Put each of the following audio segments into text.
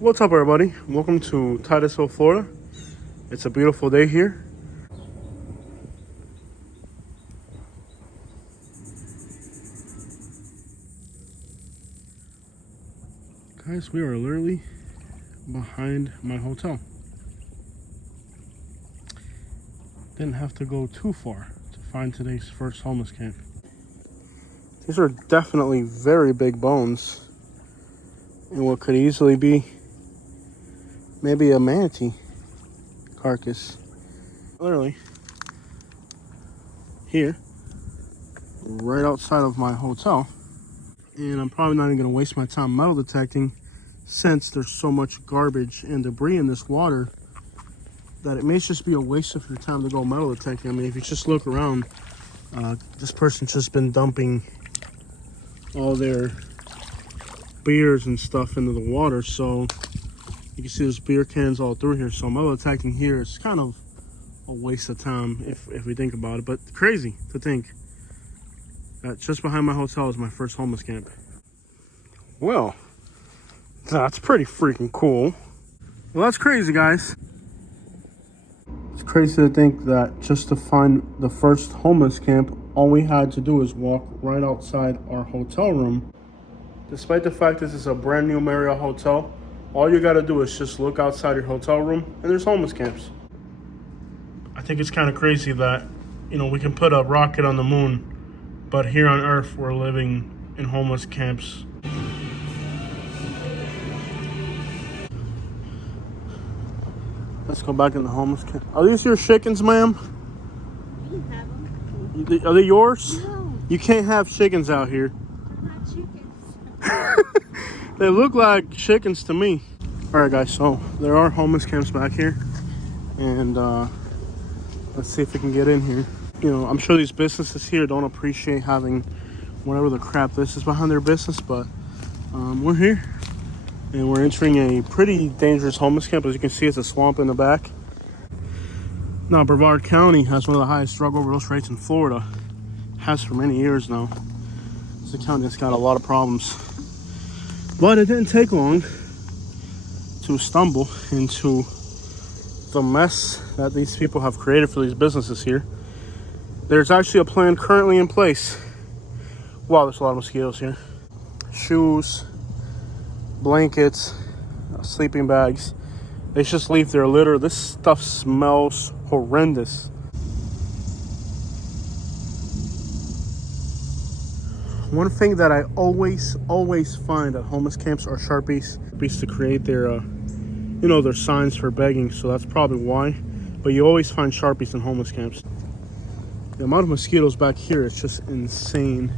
What's up, everybody? Welcome to Titusville, Florida. It's a beautiful day here. Guys, we are literally behind my hotel. Didn't have to go too far to find today's first homeless camp. These are definitely very big bones and what could easily be maybe a manatee carcass. Literally here, right outside of my hotel. And I'm probably not even gonna waste my time metal detecting since there's so much garbage and debris in this water that it may just be a waste of your time to go metal detecting. I mean, if you just look around, this person's just been dumping all their beers and stuff into the water, so you can see there's beer cans all through here. So metal detecting here is kind of a waste of time if we think about it. But crazy to think that just behind my hotel is my first homeless camp. Well, that's pretty freaking cool. Well, that's crazy, guys. It's crazy to think that just to find the first homeless camp, all we had to do is walk right outside our hotel room. Despite the fact this is a brand new Marriott hotel, all you gotta do is just look outside your hotel room and there's homeless camps. I think it's kind of crazy that, you know, we can put a rocket on the moon, but here on Earth, we're living in homeless camps. Let's go back in the homeless camp. Are these your chickens, ma'am? You can have them. Are they yours? No. You can't have chickens out here. They're not chickens. They look like chickens to me. All right, guys, so there are homeless camps back here. And let's see if we can get in here. You know, I'm sure these businesses here don't appreciate having whatever the crap this is behind their business, but we're here. And we're entering a pretty dangerous homeless camp. As you can see, it's a swamp in the back. Now, Brevard County has one of the highest drug overdose rates in Florida. Has for many years now. It's a county that's got a lot of problems. But it didn't take long to stumble into the mess that these people have created for these businesses here. There's actually a plan currently in place. Wow, there's a lot of mosquitoes here. Shoes, blankets, sleeping bags. They just leave their litter. This stuff smells horrendous. One thing that I always find at homeless camps are Sharpies to create their, you know, their signs for begging. So that's probably why. But you always find Sharpies in homeless camps. The amount of mosquitoes back here is just insane.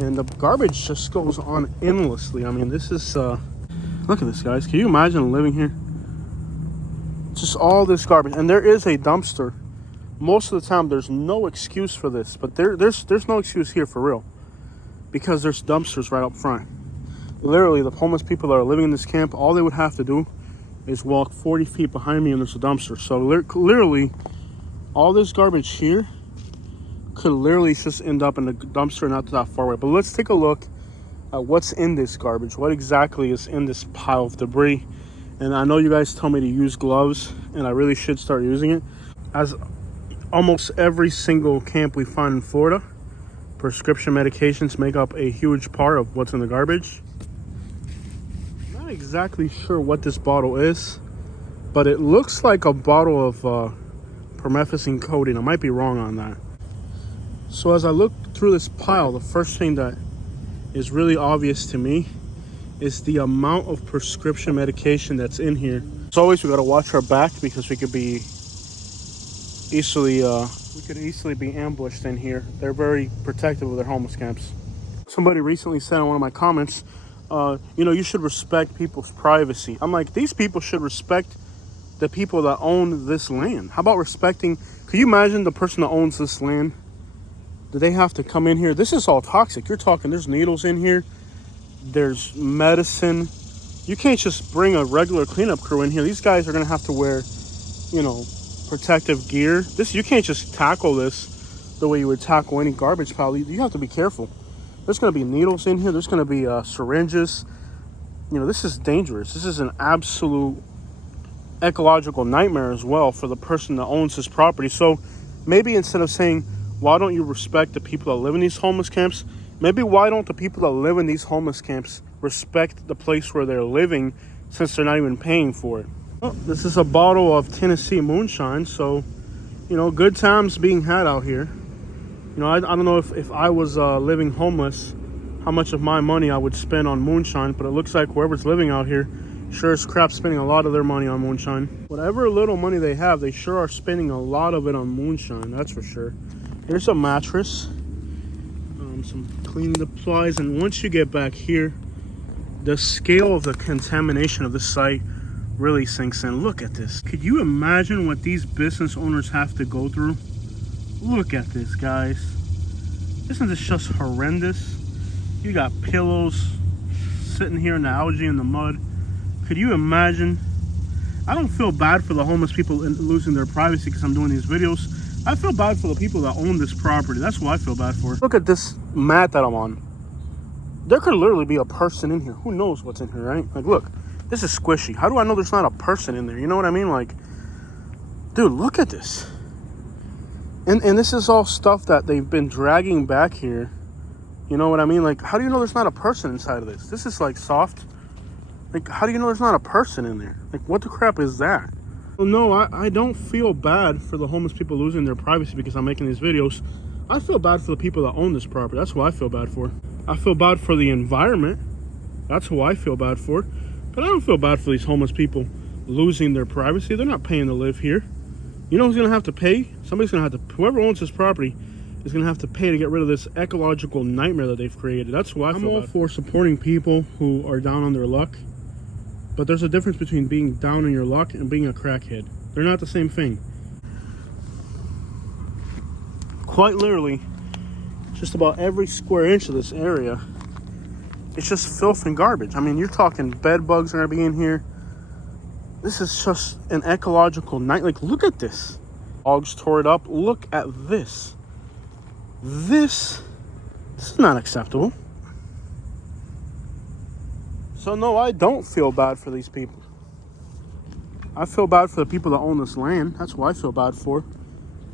And the garbage just goes on endlessly. I mean, this is, look at this, guys. Can you imagine living here? Just all this garbage. And there is a dumpster. Most of the time, there's no excuse for this. But there's no excuse here for real. Because there's dumpsters right up front. Literally, the homeless people that are living in this camp, all they would have to do is walk 40 feet behind me and there's a dumpster. So literally, all this garbage here could literally just end up in the dumpster, not that far away. But let's take a look at what's in this garbage. What exactly is in this pile of debris? And I know you guys tell me to use gloves, and I really should start using it. As almost every single camp we find in Florida, prescription medications make up a huge part of what's in the garbage. Not exactly sure what this bottle is, but it looks like a bottle of promethazine coating. I might be wrong on that. So as I look through this pile, the first thing that is really obvious to me is the amount of prescription medication that's in here. As always, we gotta watch our back because we could easily be ambushed in here. They're very protective of their homeless camps. Somebody recently said in one of my comments, you know, you should respect people's privacy. I'm like, these people should respect the people that own this land. How about respecting, could you imagine the person that owns this land? Do they have to come in here? This is all toxic. You're talking, there's needles in here. There's medicine. You can't just bring a regular cleanup crew in here. These guys are gonna have to wear, you know, protective gear. You can't just tackle this the way you would tackle any garbage pile. You have to be careful. There's gonna be needles in here. There's gonna be syringes. you know, this is dangerous. This is an absolute ecological nightmare as well for the person that owns this property. So maybe instead of saying, why don't you respect the people that live in these homeless camps, maybe why don't the people that live in these homeless camps respect the place where they're living, since they're not even paying for it? Well, this is a bottle of Tennessee moonshine, so you know, good times being had out here. You know, I don't know if I was living homeless, how much of my money I would spend on moonshine, but it looks like whoever's living out here sure as crap spending a lot of their money on moonshine. Whatever little money they have, they sure are spending a lot of it on moonshine, that's for sure. Here's a mattress, some cleaning supplies, and once you get back here, the scale of the contamination of this site really sinks in. Look at this. Could you imagine what these business owners have to go through? Look at this, guys. Isn't this just horrendous? You got pillows sitting here in the algae in the mud. Could you imagine? I don't feel bad for the homeless people losing their privacy because I'm doing these videos. I feel bad for the people that own this property. That's what I feel bad for. Look at this mat that I'm on. There could literally be a person in here. Who knows what's in here, right? Like, look, this is squishy. How do I know there's not a person in there? You know what I mean? Like, dude, look at this. And this is all stuff that they've been dragging back here. You know what I mean? Like, how do you know there's not a person inside of this? This is like soft. Like, how do you know there's not a person in there? Like, what the crap is that? Well, no, I don't feel bad for the homeless people losing their privacy because I'm making these videos. I feel bad for the people that own this property. That's what I feel bad for. I feel bad for the environment. That's who I feel bad for. But I don't feel bad for these homeless people losing their privacy. They're not paying to live here. You know who's going to have to pay? Somebody's going to have to, whoever owns this property is going to have to pay to get rid of this ecological nightmare that they've created. That's why I'm all for supporting people who are down on their luck. But there's a difference between being down on your luck and being a crackhead. They're not the same thing. Quite literally, just about every square inch of this area, it's just filth and garbage. I mean, you're talking bed bugs are going to be in here. This is just an ecological night. Like, look at this. Dogs tore it up. Look at this. This is not acceptable. So no, I don't feel bad for these people. I feel bad for the people that own this land. That's what I feel bad for.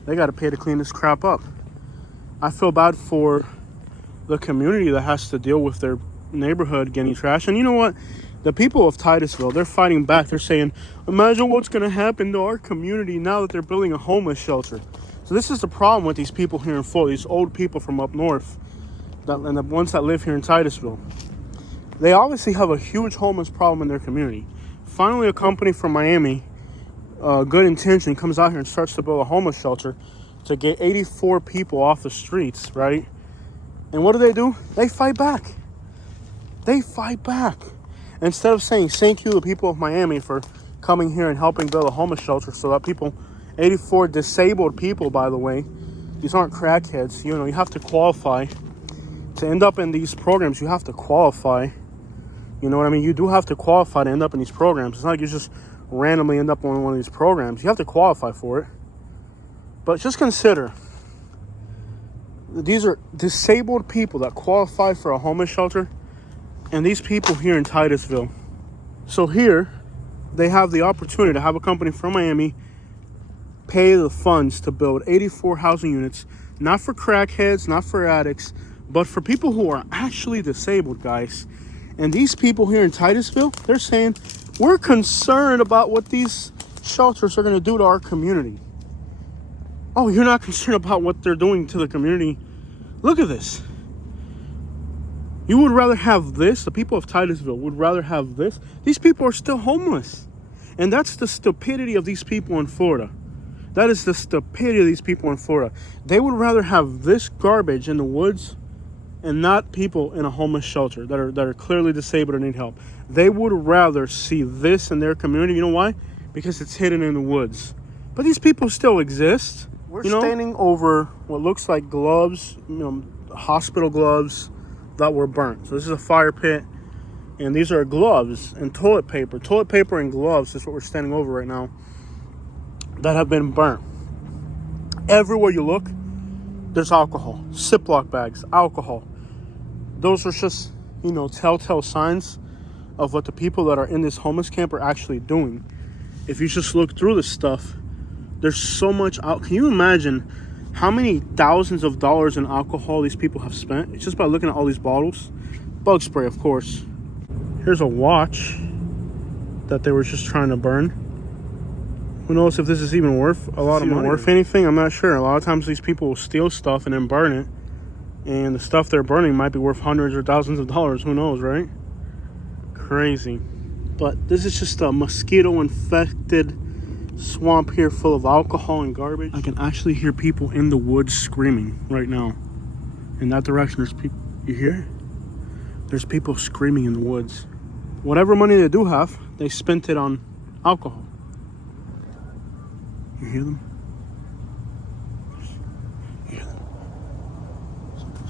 They got to pay to clean this crap up. I feel bad for the community that has to deal with their neighborhood getting trash. And you know what? The people of Titusville, they're fighting back. They're saying, imagine what's going to happen to our community now that they're building a homeless shelter. So this is the problem with these people here in Florida, these old people from up north, and the ones that live here in Titusville. They obviously have a huge homeless problem in their community. Finally, a company from Miami, good intention, comes out here and starts to build a homeless shelter to get 84 people off the streets, right? And what do? They fight back. They fight back. Instead of saying thank you to the people of Miami for coming here and helping build a homeless shelter so that people, 84 disabled people, by the way, these aren't crackheads. You know, you have to qualify. To end up in these programs, you have to qualify. You know what I mean? You do have to qualify to end up in these programs. It's not like you just randomly end up on one of these programs. You have to qualify for it. But just consider, these are disabled people that qualify for a homeless shelter, and these people here in Titusville. So here, they have the opportunity to have a company from Miami pay the funds to build 84 housing units, not for crackheads, not for addicts, but for people who are actually disabled, guys. And these people here in Titusville, they're saying, we're concerned about what these shelters are going to do to our community. Oh, you're not concerned about what they're doing to the community? Look at this. You would rather have this? The people of Titusville would rather have this? These people are still homeless. And that's the stupidity of these people in Florida. That is the stupidity of these people in Florida. They would rather have this garbage in the woods and not people in a homeless shelter that are clearly disabled or need help. They would rather see this in their community. You know why? Because it's hidden in the woods. But these people still exist. We're standing over what looks like gloves, hospital gloves that were burnt. So this is a fire pit, and these are gloves and toilet paper. Toilet paper and gloves is what we're standing over right now that have been burnt. Everywhere you look, there's alcohol. Ziploc bags, alcohol. Those are just, telltale signs of what the people that are in this homeless camp are actually doing. If you just look through the stuff, there's so much out. Can you imagine how many thousands of dollars in alcohol these people have spent? It's just by looking at all these bottles. Bug spray, of course. Here's a watch that they were just trying to burn. Who knows if this is even worth a lot of money? Worth anything? I'm not sure. A lot of times these people will steal stuff and then burn it. And the stuff they're burning might be worth hundreds or thousands of dollars. Who knows, right? Crazy. But this is just a mosquito-infected swamp here full of alcohol and garbage. I can actually hear people in the woods screaming right now. In that direction, there's people. You hear? There's people screaming in the woods. Whatever money they do have, they spent it on alcohol. You hear them? You hear them?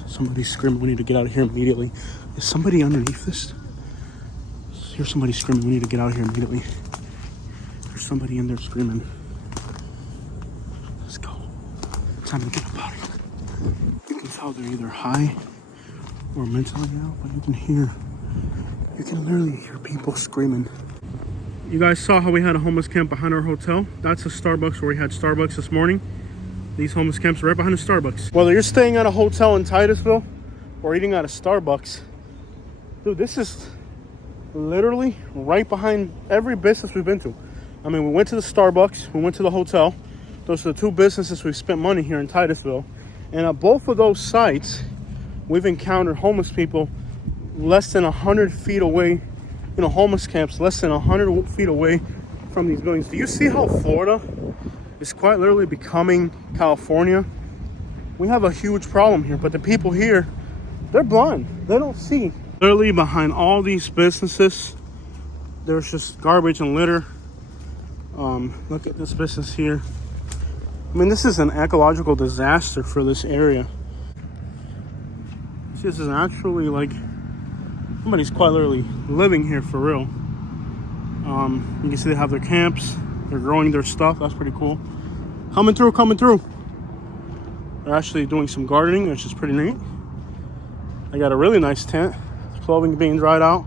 Somebody's screaming, we need to get out of here immediately. Is somebody underneath this? I hear somebody screaming, we need to get out of here immediately. There's somebody in there screaming. Let's go. Time to get up out of here. You can tell they're either high or mentally out, but you can literally hear people screaming. You guys saw how we had a homeless camp behind our hotel. That's a Starbucks where we had Starbucks this morning. These homeless camps are right behind the Starbucks. Whether you're staying at a hotel in Titusville or eating at a Starbucks, dude, this is literally right behind every business we've been to. I mean, we went to the Starbucks, we went to the hotel. Those are the two businesses we've spent money here in Titusville. And at both of those sites, we've encountered homeless people less than 100 feet away. You know, homeless camps less than 100 feet away from these buildings. Do you see how Florida is quite literally becoming California? We have a huge problem here, but the people here, they're blind. They don't see. Literally behind all these businesses, there's just garbage and litter. Look at this business here. I mean, this is an ecological disaster for this area. This is actually like somebody's quite literally living here for real. You can see they have their camps. They're growing their stuff. That's pretty cool. Coming through. They're actually doing some gardening, which is pretty neat. They got a really nice tent. Clothing being dried out.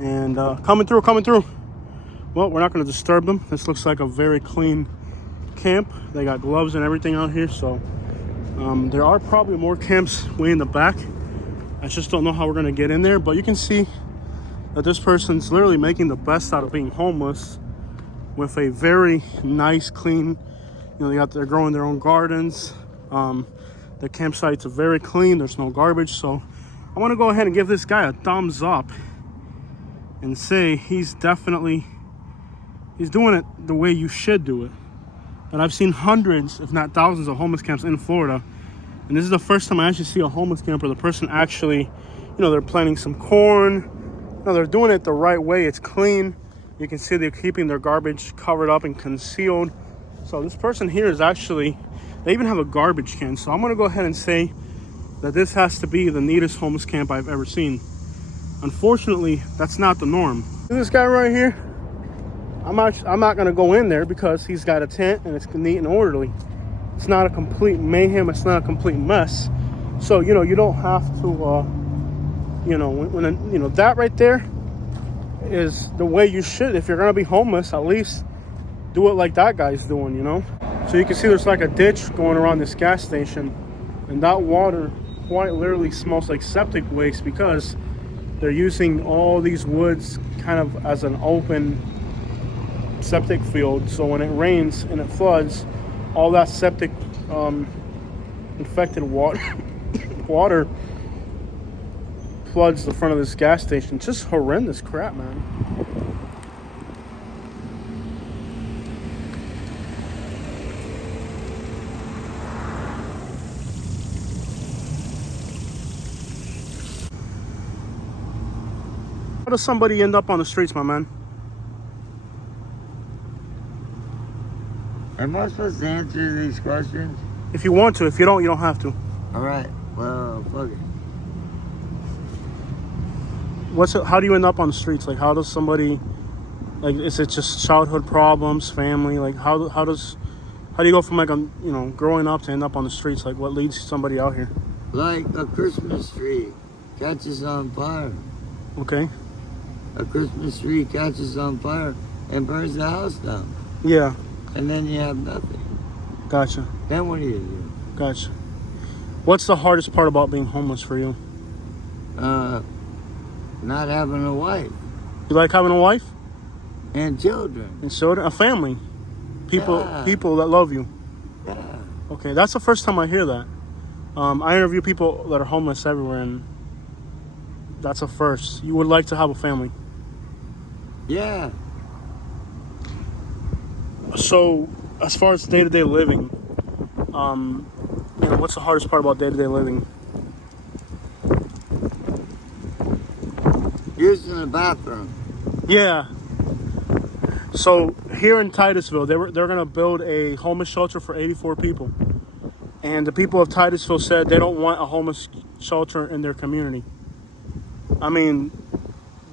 And coming through. Well, we're not going to disturb them. This looks like a very clean camp. They got gloves and everything out here. So there are probably more camps way in the back. I just don't know how we're going to get in there. But you can see that this person's literally making the best out of being homeless with a very nice, clean, you know, they're growing their own gardens. The campsites are very clean. There's no garbage. So I want to go ahead and give this guy a thumbs up and say he's doing it the way you should do it. But I've seen hundreds, if not thousands, of homeless camps in Florida. And this is the first time I actually see a homeless camp where the person actually, you know, they're planting some corn. No, they're doing it the right way. It's clean. You can see they're keeping their garbage covered up and concealed. So this person here is actually, they even have a garbage can. So I'm going to go ahead and say that this has to be the neatest homeless camp I've ever seen. Unfortunately, that's not the norm. This guy right here, I'm not going to go in there because he's got a tent and it's neat and orderly. It's not a complete mayhem. It's not a complete mess. So, you know, you don't have to, you know, that right there is the way you should. If you're going to be homeless, at least do it like that guy's doing, you know. So you can see there's like a ditch going around this gas station. And that water quite literally smells like septic waste because they're using all these woods kind of as an open septic field. So when it rains and it floods, all that septic infected water floods the front of this gas station. Just horrendous crap, man. How does somebody end up on the streets, my man? Am I supposed to answer these questions? If you want to. If you don't, you don't have to. Alright, well, fuck it. How do you end up on the streets? Like, how does somebody, like, is it just childhood problems, family? Like, how do you go from, like, growing up to end up on the streets? Like, what leads somebody out here? Like a Christmas tree catches on fire. Okay. a Christmas tree catches on fire and burns the house down. Yeah. And then you have nothing. Gotcha. Then what do you do? Gotcha. What's the hardest part about being homeless for you? Not having a wife You like having a wife and children. and children, a family, people Yeah. people that love you. Yeah. Okay, that's the first time I hear that. I interview people that are homeless everywhere, and that's a first. You would like to have a family. Yeah. So, as far as day-to-day living, what's the hardest part about day-to-day living? Using the bathroom. Yeah. So here in Titusville, they're gonna build a homeless shelter for 84 people, and the people of Titusville said they don't want a homeless shelter in their community. I mean,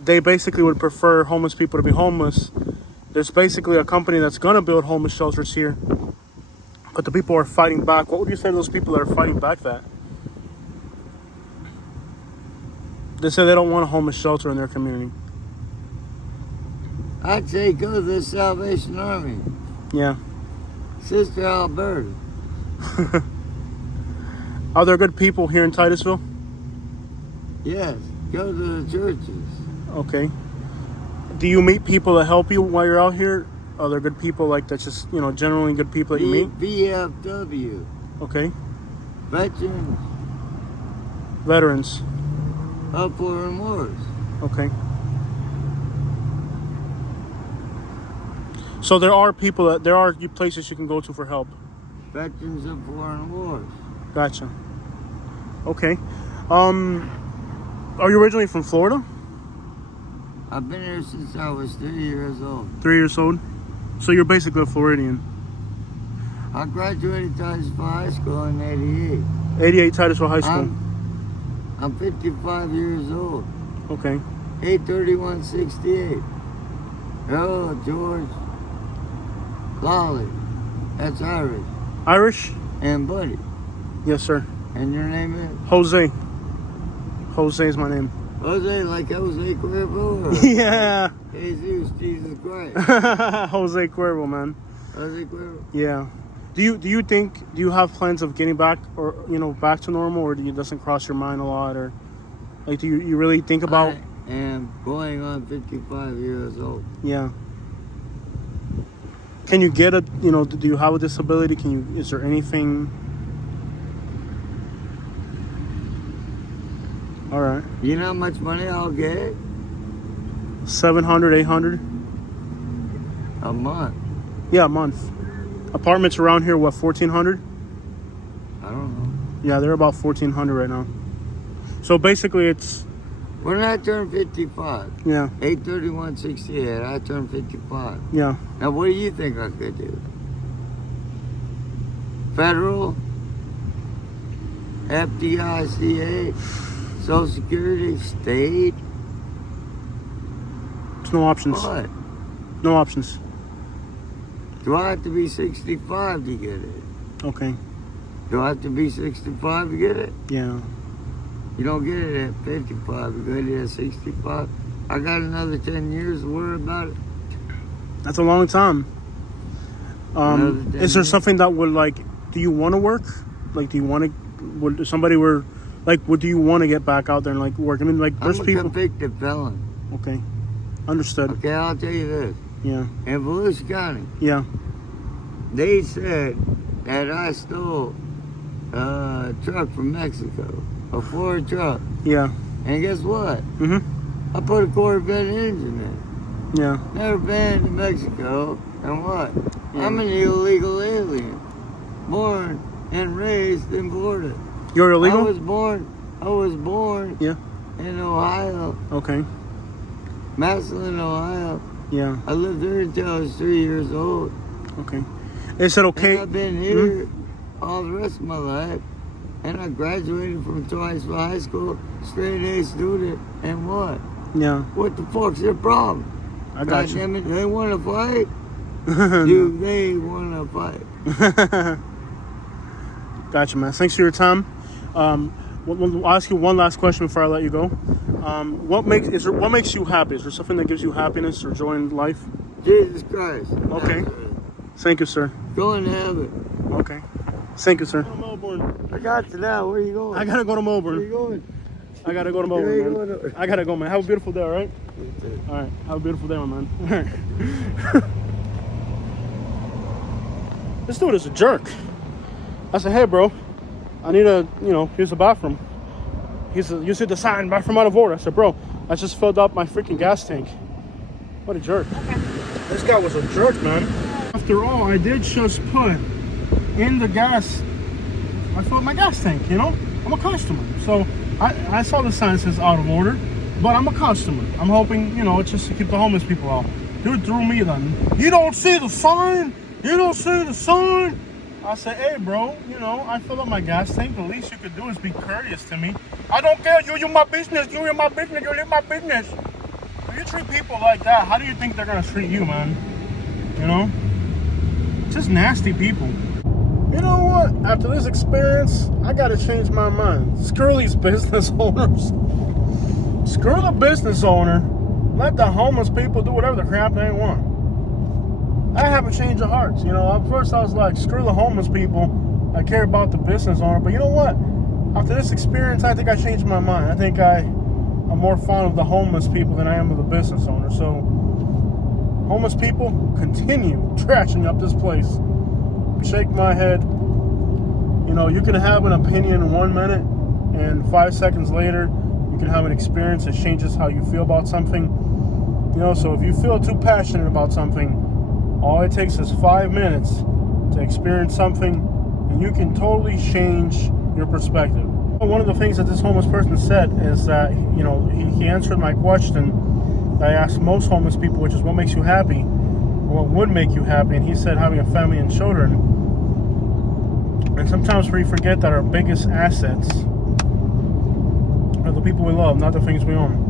they basically would prefer homeless people to be homeless. There's basically a company that's gonna build homeless shelters here, but the people are fighting back. What would you say to those people that are fighting back that? They say they don't want a homeless shelter in their community. I'd say go to the Salvation Army. Yeah. Sister Alberta. Are there good people here in Titusville? Yes. Go to the churches. Okay. Do you meet people that help you while you're out here? Are there good people like that's just, generally good people that you meet? VFW. Okay. Veterans Veterans. of foreign wars. Okay. So there are places you can go to for help. Veterans of foreign wars. Gotcha. Okay. Are you originally from Florida? I've been here since I was 3 years old. 3 years old? So you're basically a Floridian. I graduated Titusville High School in '88. 88 Titusville High School. I'm 55 years old. Okay. 83168. Oh, George. Lolly. That's Irish. Irish? And Buddy. Yes, sir. And your name is? Jose. Jose is my name. Jose, like Jose Cuervo? Or Yeah. Jesus Christ. Jose Cuervo, man. Jose Cuervo. Yeah. Do you have plans of getting back back to normal, or it doesn't cross your mind a lot, or like do you really think about? I am going on 55 years old. Yeah. Can you get do you have a disability? Is there anything? All right. You know how much money I'll get? 700, 800? A month. Yeah, a month. Apartments around here, what, 1,400? I don't know. Yeah, they're about 1,400 right now. So basically it's, When I turn 55, yeah, 83168, I turn 55. yeah. Now, what do you think I could do? Federal, FDICA, Social Security, state. There's no options. What? No options. Do I have to be 65 to get it? Okay. Do I have to be 65 to get it? Yeah. You don't get it at 55. You get it at 65. I got another 10 years to worry about it. That's a long time. Another 10 Is there years. something that would do you want to work? Like, do you want to, would somebody were, do you want to get back out there and work? I mean, there's I'm a people. convicted felon. Okay. Understood. Okay, I'll tell you this. Yeah. In Volusia County, Yeah. they said that I stole a truck from Mexico, a Ford truck. Yeah. And guess what? Mhm. I put a Corvette engine in. Yeah. Never been to Mexico. And what? Yeah. I'm an illegal alien. Born and raised in Florida. You're illegal? I was born Yeah. in Ohio, Okay. Massillon, Ohio. Yeah. I lived there until I was 3 years old. Okay. Is it okay? And I've been here all the rest of my life. And I graduated from Titusville High School, straight A student. And what? Yeah. What the fuck's their problem? I got you. Goddammit, they want to fight? Do they want to fight? Gotcha, man. Thanks for your time. I'll ask you one last question before I let you go. What makes you happy? Is there something that gives you happiness or joy in life? Jesus Christ. Okay. Thank you, sir. Go in heaven. Okay. Thank you, sir. Melbourne. I got you now. Where you going? I gotta go to Where you Melbourne. going? I gotta go to Where you Melbourne, man. going? I gotta go, man. Have a beautiful day, all right? All right. Have a beautiful day, my man. All right. This dude is a jerk. I said, hey, bro, I need a, use the bathroom. He said, you see the sign, bathroom out of order. I said, bro, I just filled up my freaking gas tank. What a jerk. This guy was a jerk, man. After all, I did just put in the gas. I filled my gas tank, I'm a customer. So I saw the sign says out of order, but I'm a customer. I'm hoping, it's just to keep the homeless people out. Dude threw me then. You don't see the sign? You don't see the sign? I said, hey, bro, I filled up my gas tank. The least you could do is be courteous to me. I don't care. You're my business. You're my business. You live my business. If you treat people like that, how do you think they're going to treat you, man? Just nasty people. You know what? After this experience, I got to change my mind. Screw these business owners. Screw the business owner. Let the homeless people do whatever the crap they want. I have a change of hearts. At first I was like, screw the homeless people. I care about the business owner. But you know what? After this experience, I think I changed my mind. I think I'm more fond of the homeless people than I am of the business owner. So, homeless people, continue trashing up this place. Shake my head. You can have an opinion 1 minute, and 5 seconds later, you can have an experience that changes how you feel about something. So if you feel too passionate about something, all it takes is 5 minutes to experience something, and you can totally change your perspective. One of the things that this homeless person said is that, he answered my question that I asked most homeless people, which is what makes you happy? What would make you happy? And he said having a family and children. And sometimes we forget that our biggest assets are the people we love, not the things we own.